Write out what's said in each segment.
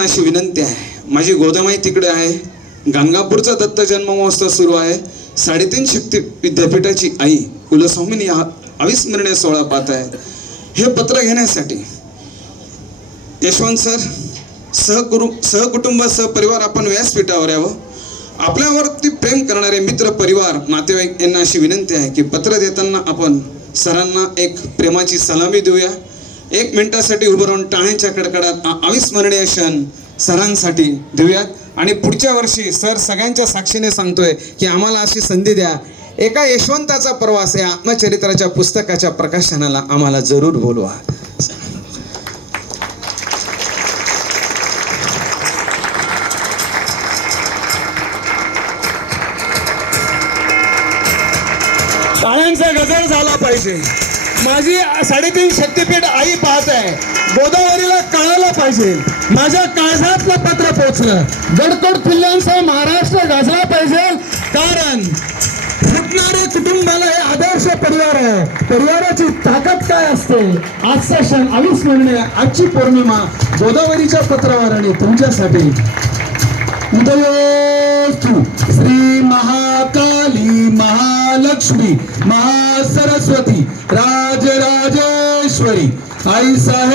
अशी विनंती आहे. माझी गोदामाई तिकडे आहे. गंगापूरचा दत्त जन्म महोत्सव सुरू आहे. साडेतीन शक्ती विद्यापीठाची आई कुलस्वामीनी हा अविस्मरणीय सोहळा पाहत आहे. हे पत्र घेण्यासाठी यशवंत सर सहकुरु सहकुटुंब सहपरिवार आपण व्यासपीठावर यावं. आपल्यावरती प्रेम करणारे मित्र परिवार नातेवाईक यांना अशी विनंती आहे की पत्र देताना आपण सरांना एक प्रेमाची सलामी देऊया. एक मिनिटासाठी उभं राहून टाळ्यांच्या कडकडात अविस्मरणीय क्षण सरांसाठी देऊयात. आणि पुढच्या वर्षी सर सगळ्यांच्या साक्षीने सांगतोय की आम्हाला अशी संधी द्या. एका यशवंताचा प्रवास या आत्मचरित्राच्या पुस्तकाच्या प्रकाशनाला आम्हाला जरूर बोलवा. टाळ्यांचा गजर झाला पाहिजे. माझी साडेतीन शक्तीपीठ आई पाहत आहे. गोदावरीला कळायला पाहिजे. माझ्या काळजातलं पत्र पोचलं. गडकोट किल्ल्यांचा महाराष्ट्र गाजला पाहिजे. कारण फुटणाऱ्या कुटुंबाला हे आदर्श परिवार आहे. परिवाराची ताकद काय असते? आजचा क्षण अविस्मरणीय. आजची पौर्णिमा गोदावरीच्या पत्रावर आणि तुमच्यासाठी. उदयोस्तु श्री महा महालक्ष्मी महासरस्वती राज राजेश्वरी आई साहेब।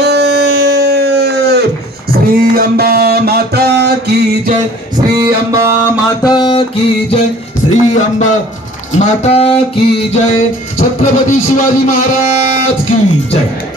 श्री अम्बा माता की जय, श्री अम्बा माता की जय, श्री अम्बा माता की जय। छत्रपति शिवाजी महाराज की जय।